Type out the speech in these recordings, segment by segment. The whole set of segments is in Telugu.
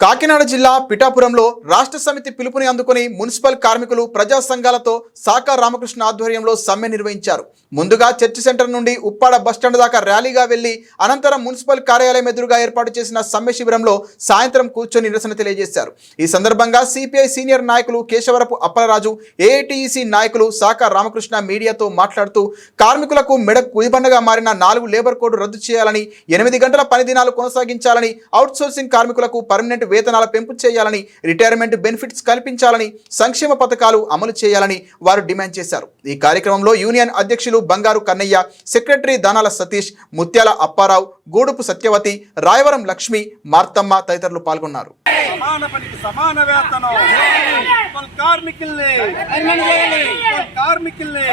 కాకినాడ జిల్లా పిఠాపురంలో రాష్ట్ర సమితి పిలుపుని అందుకుని మున్సిపల్ కార్మికులు ప్రజా సంఘాలతో సాకా రామకృష్ణ ఆధ్వర్యంలో సమ్మె నిర్వహించారు. ముందుగా చర్చి సెంటర్ నుండి ఉప్పాడ బస్టాండ్ దాకా ర్యాలీగా వెళ్ళి అనంతరం మున్సిపల్ కార్యాలయం ఎదురుగా ఏర్పాటు చేసిన సమ్మె శిబిరంలో సాయంత్రం కూర్చొని నిరసన తెలియజేశారు. ఈ సందర్భంగా సిపిఐ సీనియర్ నాయకులు కేశవరపు అప్పలరాజు ఏఐటిఈసి నాయకులు సాకా రామకృష్ణ మీడియాతో మాట్లాడుతూ కార్మికులకు మెడ కుదిబండగా మారిన నాలుగు లేబర్ కోడ్ రద్దు చేయాలని ఎనిమిది గంటల పని దినాలు కొనసాగించాలని అవుట్సోర్సింగ్ కార్మికులకు పర్మనెంట్ వేతనాల పెంపు చేయాలని రిటైర్మెంట్ బెనిఫిట్స్ కల్పించాలని సంక్షేమ పథకాలు అమలు చేయాలని వారు డిమాండ్ చేశారు. ఈ కార్యక్రమంలో యూనియన్ అధ్యక్షులు బంగారు కన్నయ్య సెక్రటరీ దానాల సతీష్ ముత్యాల అప్పారావు గూడుపు సత్యవతి రాయవరం లక్ష్మి మార్తమ్మ తదితరులు పాల్గొన్నారు. సమాన పనికి సమాన వేతనం. కార్మికుల్ని కార్మికుల్ని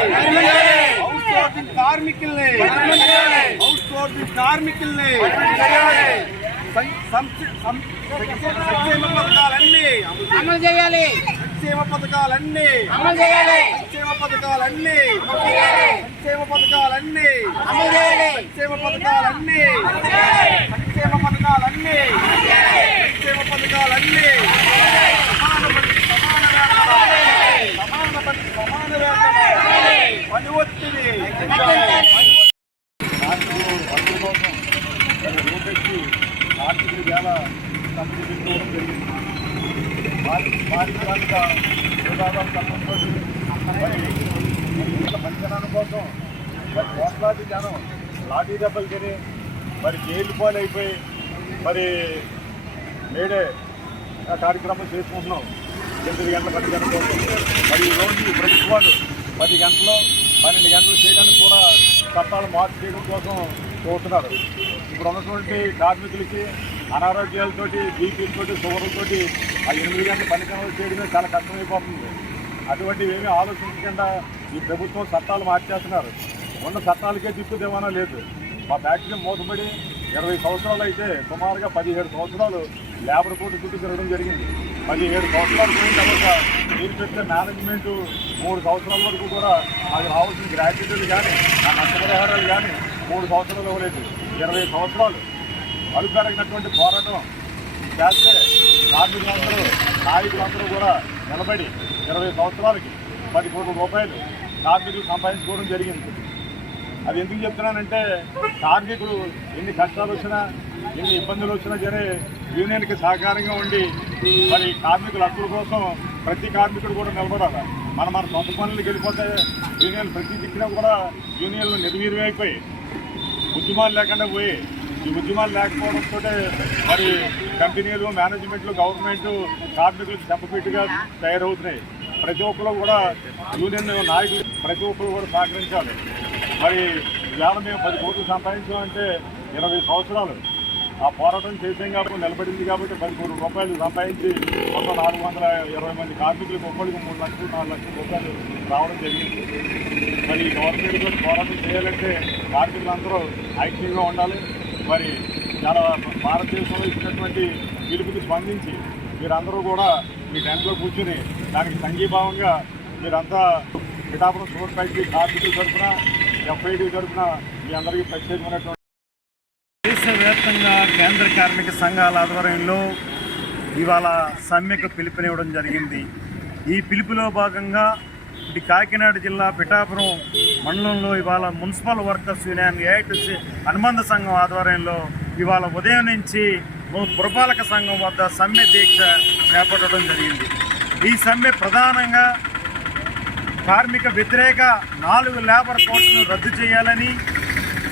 హౌస్ కార్మికుల్ని హౌస్ కార్మికుల్ని సంక్షేమ పథకాలన్నీ. అమలు చేయాలి. సంక్షేమ పథకాలన్నీ. అమలు చేయాలి. సంక్షేమ పథకాలన్నీ. సంక్షేమ పథకాలన్నీ. అమలు చేయాలి. సంక్షేమ పథకాలన్నీ. సంక్షేమ పథకాలన్నీ. సంక్షేమ పథకాలన్నీ సమాన సమాన. సమాన. పని ఒత్తిడి. వేల సమితి పెట్టుకోవడం జరిగింది. పారిశ్రామిక విభాగం మరి మంచితనం కోసం మరి కోట్లాది జనం లాఠీ దెబ్బలు తిని మరి జైలు పాలైపోయి మరి మేడే కార్యక్రమం చేసుకుంటున్నాం. ఎనిమిది గంటల పది గంటల కోసం. మరి ఈరోజు ప్రభుత్వాలు పది గంటలు పన్నెండు గంటలు చేయడానికి కూడా చట్టాలు మార్పు చేయడం కోసం చూస్తున్నారు ఇప్పుడు ఉన్నటువంటి కార్మికులకి అనారోగ్యాలతోటి బీపీలతోటి షుగర్లతోటి ఆ ఎనిమిది గంటల పని చేయడమే చాలా కష్టమైపోతుంది. అటువంటివి ఏమీ ఆలోచించకుండా ఈ ప్రభుత్వం చట్టాలు మార్చేస్తున్నారు. ఉన్న చట్టాలకే దిక్కు దేవానా లేదు. మా ఫ్యాక్టరీ మూతపడి ఇరవై సంవత్సరాలు అయితే సుమారుగా పదిహేడు సంవత్సరాలు లేబర్ కోర్టు చుట్టూ తిరగడం జరిగింది. పదిహేడు సంవత్సరాలు పోయిన తర్వాత మీరు పెట్టే మేనేజ్మెంట్ మూడు సంవత్సరాల వరకు కూడా నాకు రావాల్సిన గ్రాట్యుటీలు కానీ నా నష్టపరిహారాలు కానీ మూడు సంవత్సరాలు ఇవ్వలేదు ఇరవై సంవత్సరాలు అడుగరగినటువంటి పోరాటం. చేస్తే కార్మికులందరూ నాయకులందరూ కూడా నిలబడి ఇరవై సంవత్సరాలకి పది కోట్ల రూపాయలు కార్మికులు సంపాదించుకోవడం జరిగింది. అది ఎందుకు చెప్తున్నానంటే కార్మికులు ఎన్ని కష్టాలు వచ్చినా ఎన్ని ఇబ్బందులు వచ్చినా సరే యూనియన్కి సహకారంగా ఉండి మరి కార్మికుల హక్కుల కోసం ప్రతి కార్మికుడు కూడా నిలబడాలి. మన మన సొంత పనులకు వెళ్ళిపోతే యూనియన్ ప్రతి దిక్కున కూడా యూనియన్లు నిర్వీర్యమైపోయి ఉద్యమాలు లేకుండా పోయి ఈ ఉద్యమాలు లేకపోవడంతో మరి కంపెనీలు మేనేజ్మెంట్లు గవర్నమెంట్ కార్మికులకు దెబ్బపెట్టుగా తయారవుతున్నాయి. ప్రతి ఒక్కరు కూడా యూనియన్ నాయకులు ప్రతి ఒక్కరు కూడా సహకరించాలి. మరి ఇవాళ మేము పది కోట్లు సంపాదించామంటే ఇరవై సంవత్సరాలు ఆ పోరాటం చేసాం కాబట్టి నిలబడింది కాబట్టి పదిహేను రూపాయలు సంపాదించి మొత్తం నాలుగు వందల ఇరవై మంది కార్మికులకు ఒక్కరికి మూడు లక్షలు నాలుగు లక్షల రూపాయలు రావడం జరిగింది. మరి ఈ గవర్నమెంట్ పోరాటం చేయాలంటే కార్మికులందరూ ఐక్యంగా ఉండాలి. మరి చాలా భారతదేశంలో ఇచ్చినటువంటి పిలుపుకి స్పందించి మీరందరూ కూడా మీ టెంట్లో కూర్చుని దానికి సంఘీభావంగా మీరంతా పిఠాపురం సూపర్ ఫ్యాక్టరీ కార్మికుల తరఫున ఎఫ్ఐడి తరఫున మీ అందరికీ ప్రత్యేకమైనటువంటి దేశవ్యాప్తంగా కేంద్ర కార్మిక సంఘాల ఆధ్వర్యంలో ఇవాళ సమ్మెకు పిలుపునివ్వడం జరిగింది. ఈ పిలుపులో భాగంగా ఇది కాకినాడ జిల్లా పిఠాపురం మండలంలో ఇవాళ మున్సిపల్ వర్కర్స్ యూనియన్ ఏఐటిసి అనుబంధ సంఘం ఆధ్వర్యంలో ఇవాళ ఉదయం నుంచి పురపాలక సంఘం వద్ద సమ్మె దీక్ష చేపట్టడం జరిగింది. ఈ సమ్మె ప్రధానంగా కార్మిక వ్యతిరేక నాలుగు లేబర్ కోడ్స్ను రద్దు చేయాలని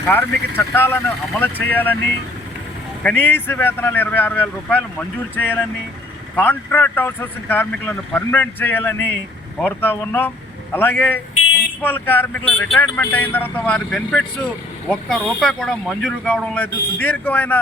కార్మిక చట్టాలను అమలు చేయాలని కనీస వేతనాలు ఇరవై ఆరు వేల రూపాయలు మంజూరు చేయాలని కాంట్రాక్ట్ అవుట్సోర్సింగ్ కార్మికులను పర్మనెంట్ చేయాలని కోరుతా ఉన్నాం. అలాగే మున్సిపల్ కార్మికులు రిటైర్మెంట్ అయిన తర్వాత వారి బెనిఫిట్స్ ఒక్క రూపాయి కూడా మంజూరు కావడం లేదు. సుదీర్ఘమైన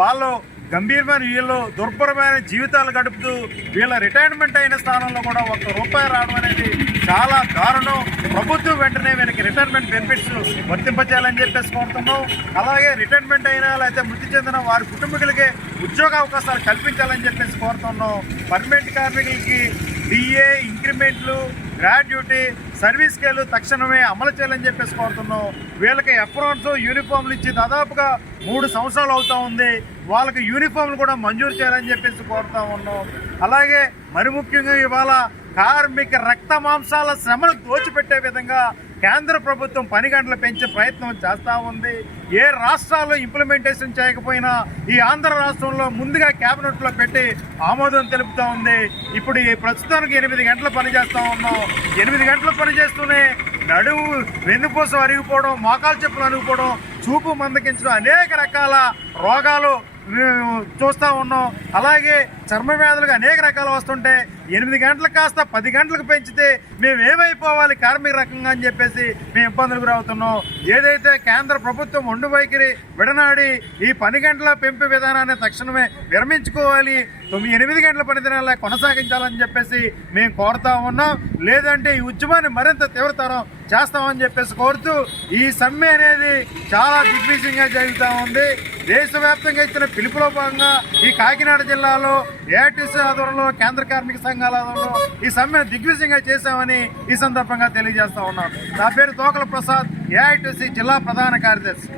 వాళ్ళు గంభీరమైన వీళ్ళు దుర్భరమైన జీవితాలు గడుపుతూ వీళ్ళ రిటైర్మెంట్ అయిన స్థానంలో కూడా ఒక్క రూపాయి రావడం అనేది చాలా దారుణం. ప్రభుత్వం వెంటనే వీళ్ళకి రిటైర్మెంట్ బెనిఫిట్స్ వర్తింపజేయాలని చెప్పేసి కోరుతున్నాం. అలాగే రిటైర్మెంట్ అయినా లేకపోతే మృతి చెందిన వారి కుటుంబీకులకి ఉద్యోగ అవకాశాలు కల్పించాలని చెప్పేసి కోరుతున్నాం. పర్మనెంట్ కార్మికులకి డిఏ ఇంక్రిమెంట్లు గ్రాడ్యుటీ సర్వీస్ స్కేలు తక్షణమే అమలు చేయాలని చెప్పేసి కోరుతున్నాం. వీళ్ళకి ఎఫ్రాన్స్ యూనిఫామ్లు ఇచ్చి దాదాపుగా మూడు సంవత్సరాలు అవుతా ఉంది. వాళ్ళకి యూనిఫామ్లు కూడా మంజూరు చేయాలని చెప్పేసి కోరుతా ఉన్నాం. అలాగే మరి ముఖ్యంగా ఇవాళ కార్మిక రక్త మాంసాల శ్రమను దోచిపెట్టే విధంగా కేంద్ర ప్రభుత్వం పని గంటలు పెంచే ప్రయత్నం చేస్తూ ఉంది. ఏ రాష్ట్రాల్లో ఇంప్లిమెంటేషన్ చేయకపోయినా ఈ ఆంధ్ర రాష్ట్రంలో ముందుగా క్యాబినెట్లో పెట్టి ఆమోదం తెలుపుతూ ఉంది. ఇప్పుడు ఈ ప్రస్తుతానికి ఎనిమిది గంటలు పనిచేస్తూ ఉన్నాం. ఎనిమిది గంటలు పనిచేస్తూనే నడువు నడుము అరిగిపోవడం మోకాలు చెప్పులు అరిగిపోవడం చూపు మందకించడం అనేక రకాల రోగాలు చూస్తూ ఉన్నాం. అలాగే చర్మ వ్యాధులుగా అనేక రకాలు వస్తుంటే ఎనిమిది గంటలకు కాస్త పది గంటలకు పెంచితే మేము ఏమైపోవాలి కార్మిక రకంగా అని చెప్పేసి మేము ఇబ్బందులకు గురవుతున్నాం. ఏదైతే కేంద్ర ప్రభుత్వం ఒండు వైఖరి విడనాడి ఈ పని గంటల పెంపు విధానాన్ని తక్షణమే విరమించుకోవాలి తొమ్మిది ఎనిమిది గంటల పని దినాల కొనసాగించాలని చెప్పేసి మేము కోరుతా ఉన్నాం. లేదంటే ఈ ఉద్యమాన్ని మరింత తీవ్రతరం చేస్తామని చెప్పేసి కోరుతూ ఈ సమ్మె అనేది చాలా దిగ్విజయంగా జరుగుతూ ఉంది. దేశవ్యాప్తంగా ఇచ్చిన పిలుపులో భాగంగా ఈ కాకినాడ జిల్లాలో ఏటీసీ ఆధ్వర్యంలో కేంద్ర కార్మిక సంఘం ఆధ్వర్యంలో ఈ సమ్మెను దిగ్విజయంగా చేశామని ఈ సందర్భంగా తెలియజేస్తా ఉన్నాను. నా పేరు తోకల ప్రసాద్ ఏఐటీసీ జిల్లా ప్రధాన కార్యదర్శి.